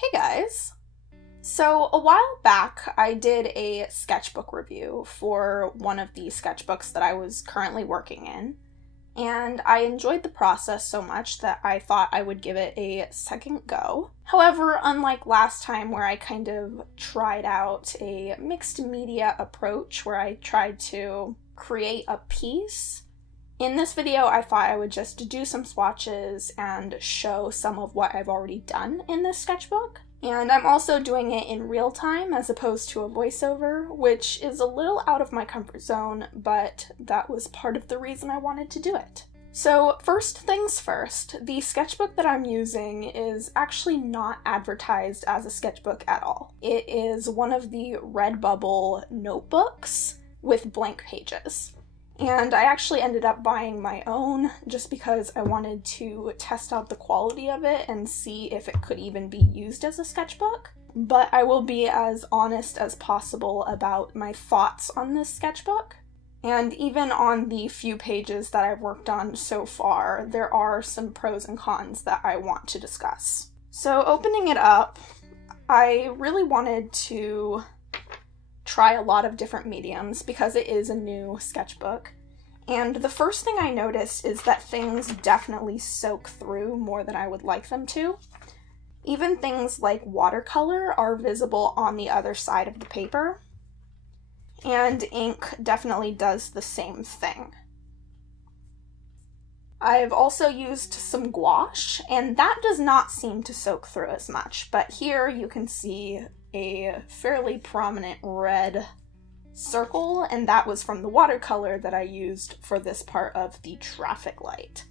Hey guys! So a while back I did a sketchbook review for one of the sketchbooks that I was currently working in, and I enjoyed the process so much that I thought I would give it a second go. However, unlike last time where I kind of tried out a mixed media approach where I tried to create a piece, in this video I thought I would just do some swatches and show some of what I've already done in this sketchbook. And I'm also doing it in real time as opposed to a voiceover, which is a little out of my comfort zone, but that was part of the reason I wanted to do it. So first things first, the sketchbook that I'm using is actually not advertised as a sketchbook at all. It is one of the Redbubble notebooks with blank pages. And I actually ended up buying my own just because I wanted to test out the quality of it and see if it could even be used as a sketchbook. But I will be as honest as possible about my thoughts on this sketchbook. And even on the few pages that I've worked on so far, there are some pros and cons that I want to discuss. So opening it up, I really wanted to try a lot of different mediums because it is a new sketchbook. And the first thing I noticed is that things definitely soak through more than I would like them to. Even things like watercolor are visible on the other side of the paper. And ink definitely does the same thing. I've also used some gouache, and that does not seem to soak through as much, but here you can see a fairly prominent red circle, and that was from the watercolor that I used for this part of the traffic light.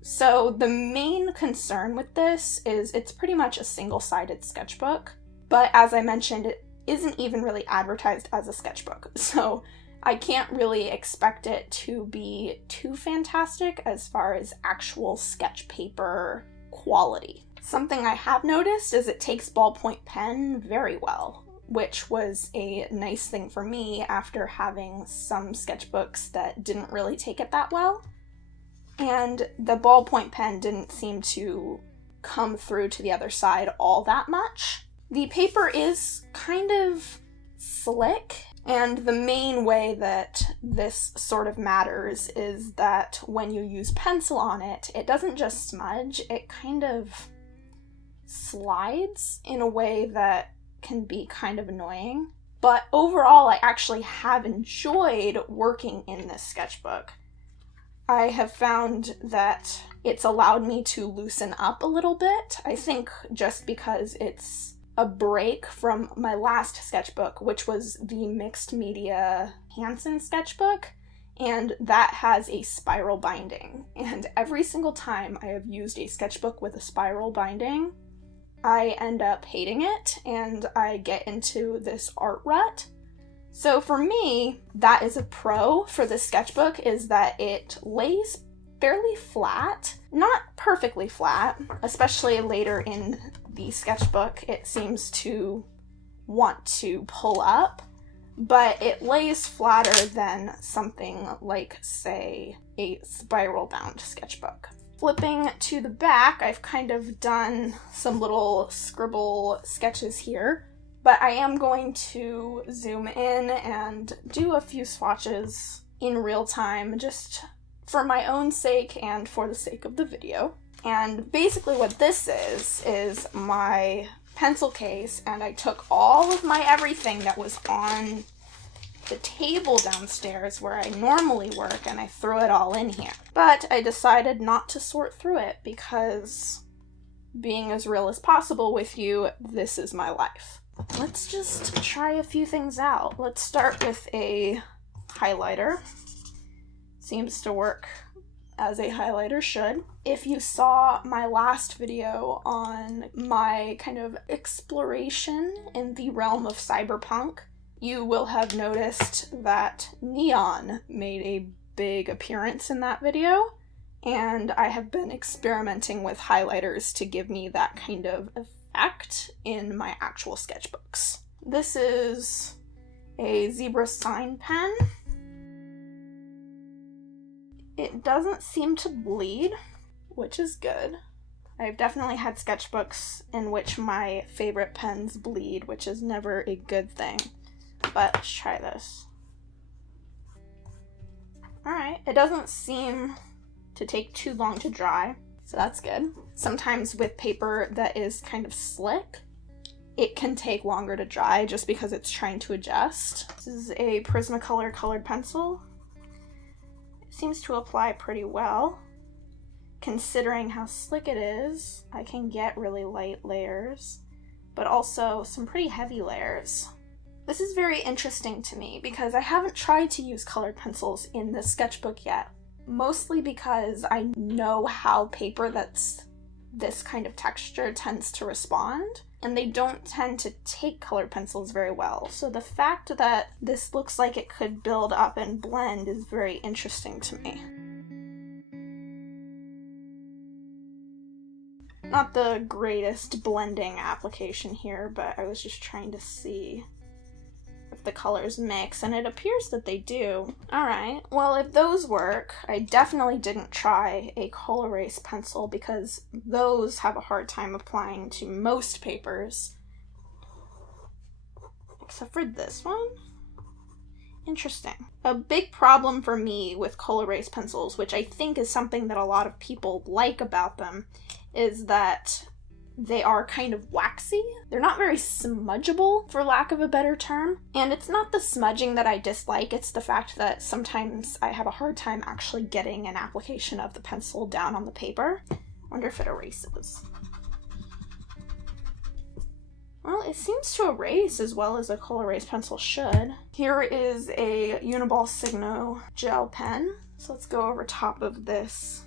So the main concern with this is it's pretty much a single-sided sketchbook, but as I mentioned, it isn't even really advertised as a sketchbook, so I can't really expect it to be too fantastic as far as actual sketch paper quality. Something I have noticed is it takes ballpoint pen very well, which was a nice thing for me after having some sketchbooks that didn't really take it that well. And the ballpoint pen didn't seem to come through to the other side all that much. The paper is kind of slick, and the main way that this sort of matters is that when you use pencil on it, it doesn't just smudge, it kind of slides in a way that can be kind of annoying. But overall, I actually have enjoyed working in this sketchbook. I have found that it's allowed me to loosen up a little bit. I think just because it's a break from my last sketchbook, which was the mixed media Hansen sketchbook, and that has a spiral binding. And every single time I have used a sketchbook with a spiral binding, I end up hating it, and I get into this art rut. So for me, that is a pro for this sketchbook, is that it lays fairly flat. Not perfectly flat, especially later in the sketchbook, it seems to want to pull up, but it lays flatter than something like, say, a spiral-bound sketchbook. Flipping to the back, I've kind of done some little scribble sketches here, but I am going to zoom in and do a few swatches in real time, just for my own sake and for the sake of the video. And basically what this is my pencil case, and I took all of my everything that was on the table downstairs where I normally work, and I threw it all in here. But I decided not to sort through it because, being as real as possible with you, this is my life. Let's just try a few things out. Let's start with a highlighter. Seems to work as a highlighter should. If you saw my last video on my kind of exploration in the realm of cyberpunk, you will have noticed that neon made a big appearance in that video, and I have been experimenting with highlighters to give me that kind of effect in my actual sketchbooks. This is a zebra sign pen. It doesn't seem to bleed, which is good. I've definitely had sketchbooks in which my favorite pens bleed, which is never a good thing. But let's try this. Alright, it doesn't seem to take too long to dry, so that's good. Sometimes with paper that is kind of slick, it can take longer to dry just because it's trying to adjust. This is a Prismacolor colored pencil. It seems to apply pretty well. Considering how slick it is, I can get really light layers, but also some pretty heavy layers. This is very interesting to me because I haven't tried to use colored pencils in this sketchbook yet, mostly because I know how paper that's this kind of texture tends to respond, and they don't tend to take colored pencils very well. So the fact that this looks like it could build up and blend is very interesting to me. Not the greatest blending application here, but I was just trying to see if the colors mix, and it appears that they do. Alright, well if those work, I definitely didn't try a coal erase pencil because those have a hard time applying to most papers. Except for this one. Interesting. A big problem for me with coal erase pencils, which I think is something that a lot of people like about them, is that they are kind of waxy. They're not very smudgeable, for lack of a better term. And it's not the smudging that I dislike, it's the fact that sometimes I have a hard time actually getting an application of the pencil down on the paper. I wonder if it erases. Well, it seems to erase as well as a coal erase pencil should. Here is a Uniball Signo Gel Pen. So let's go over top of this.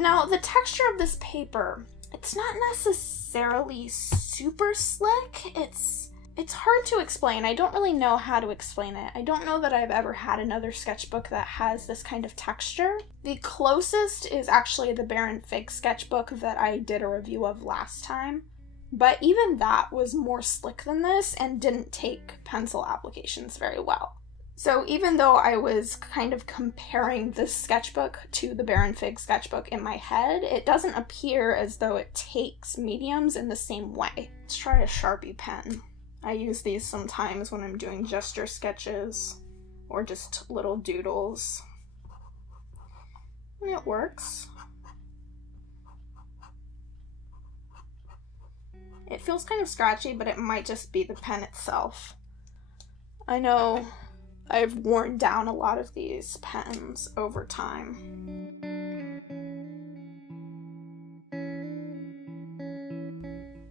Now, the texture of this paper, it's not necessarily super slick. It's hard to explain. I don't really know how to explain it. I don't know that I've ever had another sketchbook that has this kind of texture. The closest is actually the Baron Fig sketchbook that I did a review of last time. But even that was more slick than this and didn't take pencil applications very well. So even though I was kind of comparing this sketchbook to the Baron Fig sketchbook in my head, it doesn't appear as though it takes mediums in the same way. Let's try a Sharpie pen. I use these sometimes when I'm doing gesture sketches or just little doodles. And it works. It feels kind of scratchy, but it might just be the pen itself. I know I've worn down a lot of these pens over time.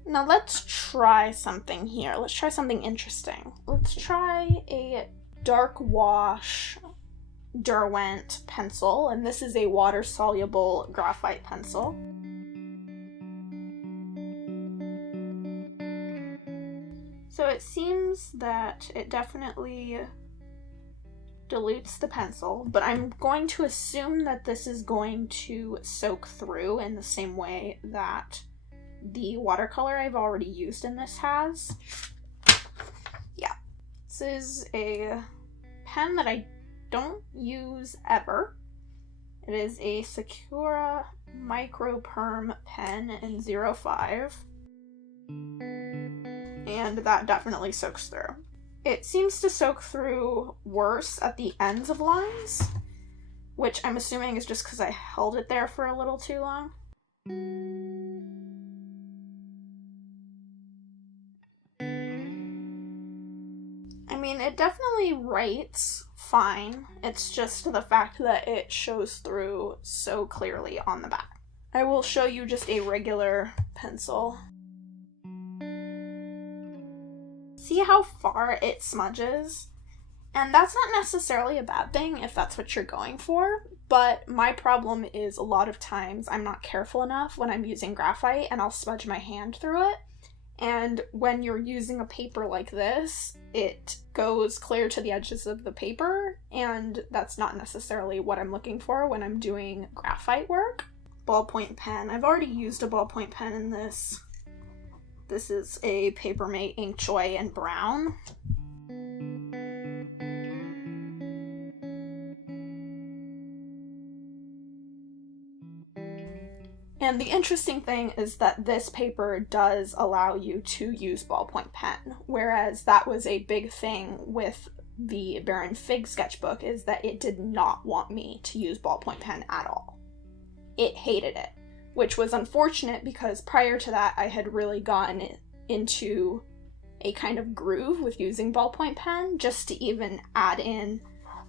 Now let's try something here. Let's try something interesting. Let's try a dark wash Derwent pencil, and this is a water-soluble graphite pencil. So it seems that it definitely dilutes the pencil, but I'm going to assume that this is going to soak through in the same way that the watercolor I've already used in this has. Yeah. This is a pen that I don't use ever. It is a Sakura Micro Perm pen in 05. And that definitely soaks through. It seems to soak through worse at the ends of lines, which I'm assuming is just because I held it there for a little too long. I mean, it definitely writes fine. It's just the fact that it shows through so clearly on the back. I will show you just a regular pencil. See how far it smudges? And that's not necessarily a bad thing if that's what you're going for, but my problem is a lot of times I'm not careful enough when I'm using graphite and I'll smudge my hand through it. And when you're using a paper like this, it goes clear to the edges of the paper, and that's not necessarily what I'm looking for when I'm doing graphite work. Ballpoint pen. I've already used a ballpoint pen in this. This is a Papermate Ink Joy in brown. And the interesting thing is that this paper does allow you to use ballpoint pen, whereas that was a big thing with the Baron Fig sketchbook, is that it did not want me to use ballpoint pen at all. It hated it, which was unfortunate because prior to that I had really gotten into a kind of groove with using ballpoint pen just to even add in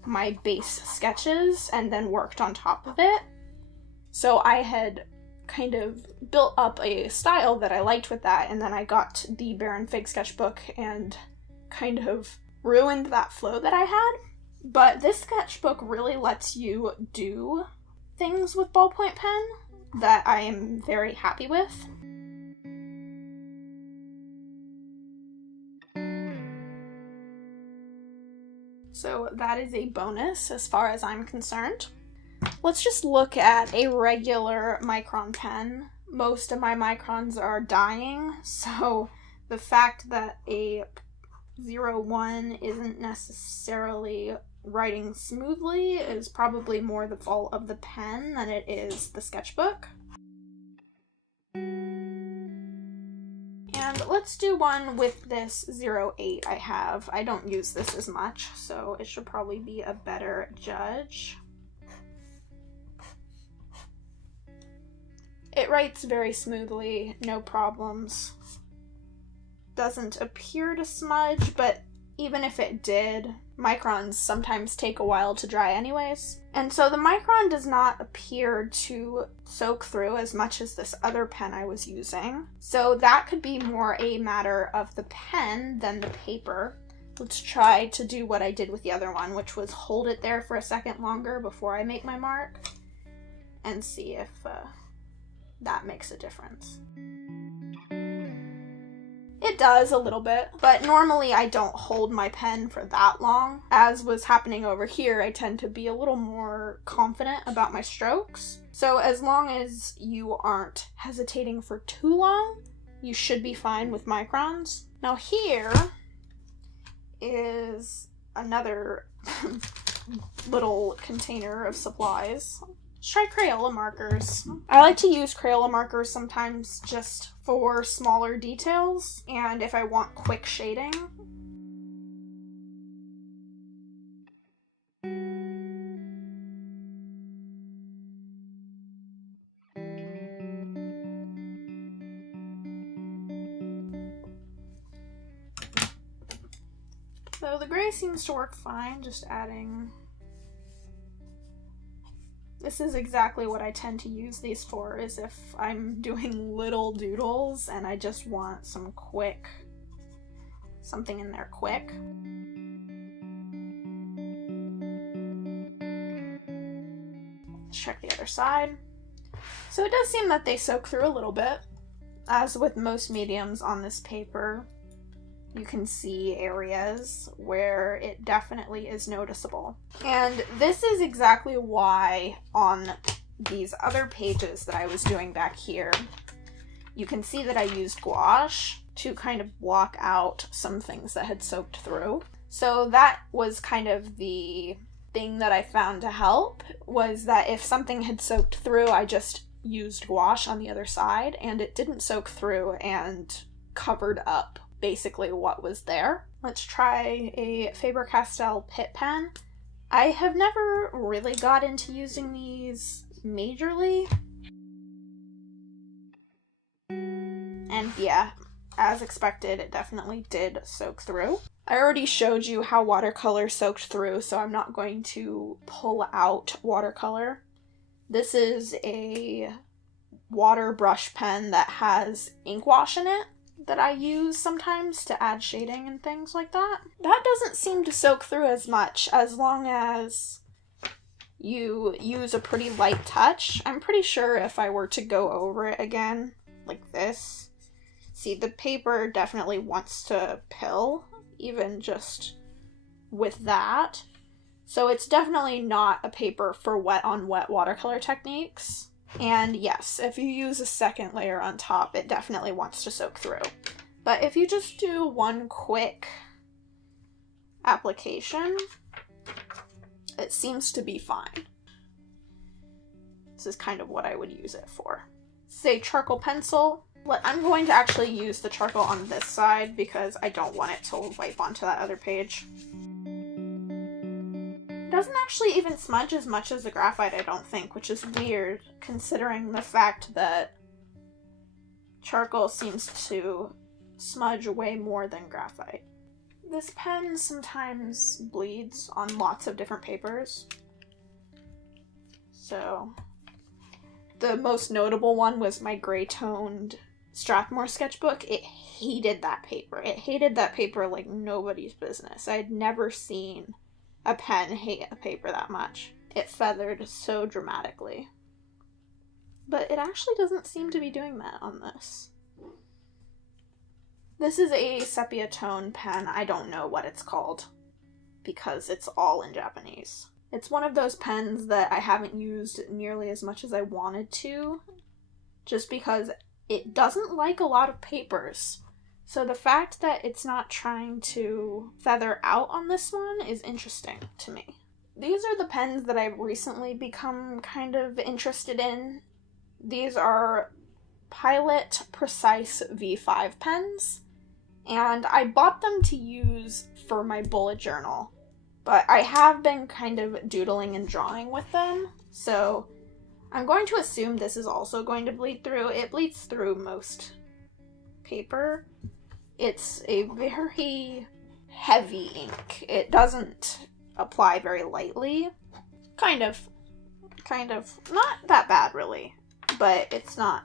my base sketches and then worked on top of it. So I had kind of built up a style that I liked with that, and then I got the Baron Fig sketchbook and kind of ruined that flow that I had. But this sketchbook really lets you do things with ballpoint pen that I am very happy with. So that is a bonus as far as I'm concerned. Let's just look at a regular micron pen. Most of my microns are dying, so the fact that a 01 isn't necessarily writing smoothly is probably more the fault of the pen than it is the sketchbook. And let's do one with this 08 I have. I don't use this as much, so it should probably be a better judge. It writes very smoothly, no problems. Doesn't appear to smudge, but even if it did, microns sometimes take a while to dry anyways. And so the micron does not appear to soak through as much as this other pen I was using. So that could be more a matter of the pen than the paper. Let's try to do what I did with the other one, which was hold it there for a second longer before I make my mark and see if that makes a difference. It does a little bit, but normally I don't hold my pen for that long. As was happening over here, I tend to be a little more confident about my strokes. So as long as you aren't hesitating for too long, you should be fine with microns. Now here is another little container of supplies. Let's try Crayola markers. I like to use Crayola markers sometimes just for smaller details and if I want quick shading. So the gray seems to work fine, just adding. This is exactly what I tend to use these for, is if I'm doing little doodles and I just want some quick, something in there quick. Let's check the other side. So it does seem that they soak through a little bit. As with most mediums on this paper, you can see areas where it definitely is noticeable. And this is exactly why on these other pages that I was doing back here, you can see that I used gouache to kind of block out some things that had soaked through. So that was kind of the thing that I found to help, was that if something had soaked through, I just used gouache on the other side and it didn't soak through and covered up basically what was there. Let's try a Faber-Castell Pitt Pen. I have never really got into using these majorly. And yeah, as expected, it definitely did soak through. I already showed you how watercolor soaked through, so I'm not going to pull out watercolor. This is a water brush pen that has ink wash in it that I use sometimes to add shading and things like that. That doesn't seem to soak through as much as long as you use a pretty light touch. I'm pretty sure if I were to go over it again, like this, see, the paper definitely wants to pill, even just with that. So it's definitely not a paper for wet on wet watercolor techniques. And yes, if you use a second layer on top, it definitely wants to soak through. But if you just do one quick application, it seems to be fine. This is kind of what I would use it for. This is a charcoal pencil. I'm going to actually use the charcoal on this side because I don't want it to wipe onto that other page. It doesn't actually even smudge as much as the graphite, I don't think, which is weird considering the fact that charcoal seems to smudge way more than graphite. This pen sometimes bleeds on lots of different papers. So the most notable one was my gray-toned Strathmore sketchbook. It hated that paper. It hated that paper like nobody's business. I had never seen a pen hate a paper that much. It feathered so dramatically. But it actually doesn't seem to be doing that on this. This is a sepia tone pen. I don't know what it's called because it's all in Japanese. It's one of those pens that I haven't used nearly as much as I wanted to, just because it doesn't like a lot of papers. So the fact that it's not trying to feather out on this one is interesting to me. These are the pens that I've recently become kind of interested in. These are Pilot Precise V5 pens, and I bought them to use for my bullet journal, but I have been kind of doodling and drawing with them, so I'm going to assume this is also going to bleed through. It bleeds through most paper. It's a very heavy ink. It doesn't apply very lightly. Kind of. Not that bad, really, but it's not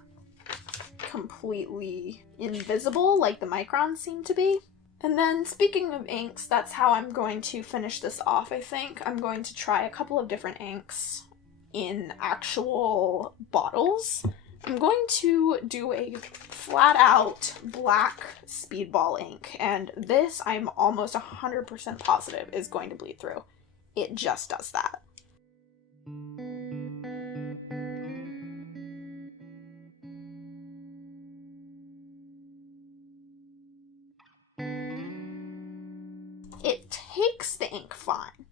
completely invisible like the microns seem to be. And then speaking of inks, that's how I'm going to finish this off, I think. I'm going to try a couple of different inks in actual bottles. I'm going to do a flat out black Speedball ink, and this I'm almost 100% positive is going to bleed through. It just does that. It takes the ink fine.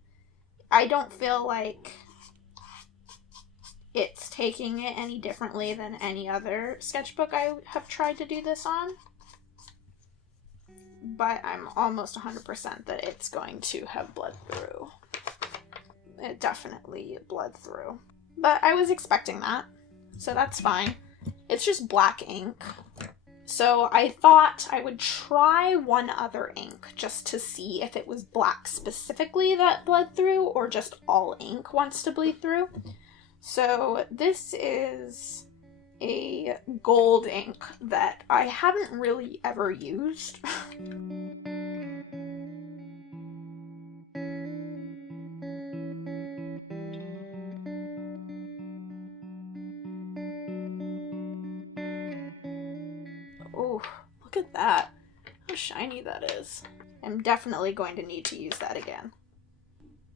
I don't feel like it's taking it any differently than any other sketchbook I have tried to do this on. But I'm almost 100% that it's going to have bled through. It definitely bled through. But I was expecting that, so that's fine. It's just black ink. So I thought I would try one other ink just to see if it was black specifically that bled through or just all ink wants to bleed through. So this is a gold ink that I haven't really ever used. Oh, look at that. How shiny that is. I'm definitely going to need to use that again.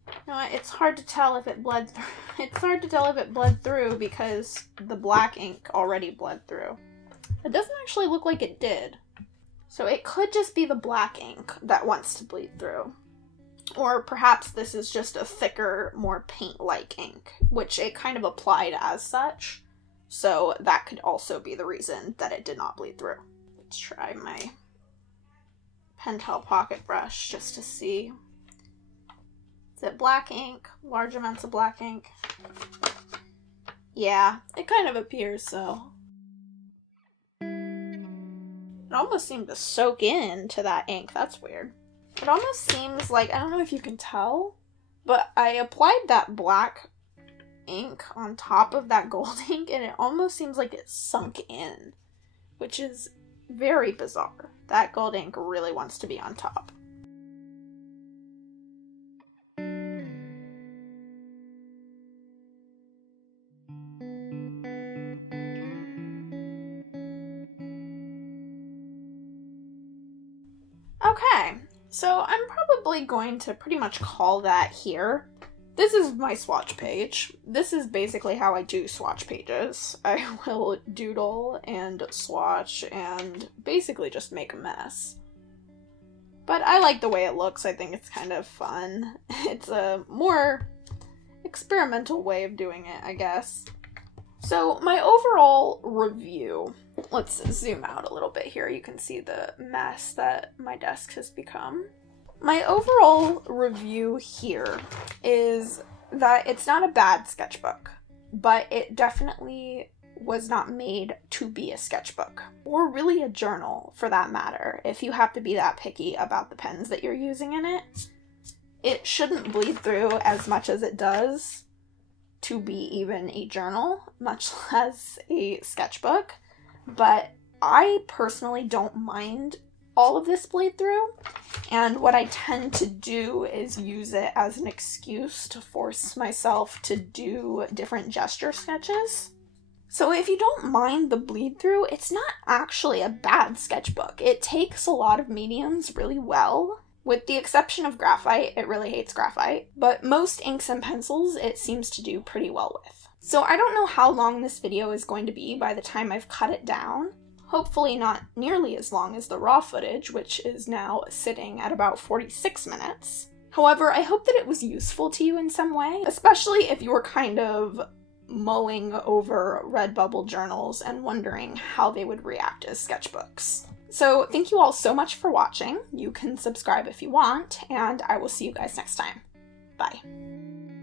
You know what? It's hard to tell if it bled through. It's hard to tell if it bled through because the black ink already bled through. It doesn't actually look like it did. So it could just be the black ink that wants to bleed through. Or perhaps this is just a thicker, more paint-like ink, which it kind of applied as such. So that could also be the reason that it did not bleed through. Let's try my Pentel pocket brush just to see. Is it black ink? Large amounts of black ink? Yeah, it kind of appears so. It almost seemed to soak into that ink. That's weird. It almost seems like, I don't know if you can tell, but I applied that black ink on top of that gold ink and it almost seems like it sunk in, which is very bizarre. That gold ink really wants to be on top. Okay, so I'm probably going to pretty much call that here. This is my swatch page. This is basically how I do swatch pages. I will doodle and swatch and basically just make a mess. But I like the way it looks. I think it's kind of fun. It's a more experimental way of doing it, I guess. So my overall review, let's zoom out a little bit here. You can see the mess that my desk has become. My overall review here is that it's not a bad sketchbook, but it definitely was not made to be a sketchbook, or really a journal for that matter. If you have to be that picky about the pens that you're using in it, it shouldn't bleed through as much as it does to be even a journal, much less a sketchbook. But I personally don't mind all of this bleed through, and what I tend to do is use it as an excuse to force myself to do different gesture sketches. So if you don't mind the bleed through, it's not actually a bad sketchbook. It takes a lot of mediums really well. With the exception of graphite, it really hates graphite, but most inks and pencils it seems to do pretty well with. So I don't know how long this video is going to be by the time I've cut it down. Hopefully not nearly as long as the raw footage, which is now sitting at about 46 minutes. However, I hope that it was useful to you in some way, especially if you were kind of mulling over Redbubble journals and wondering how they would react as sketchbooks. So thank you all so much for watching. You can subscribe if you want, and I will see you guys next time. Bye.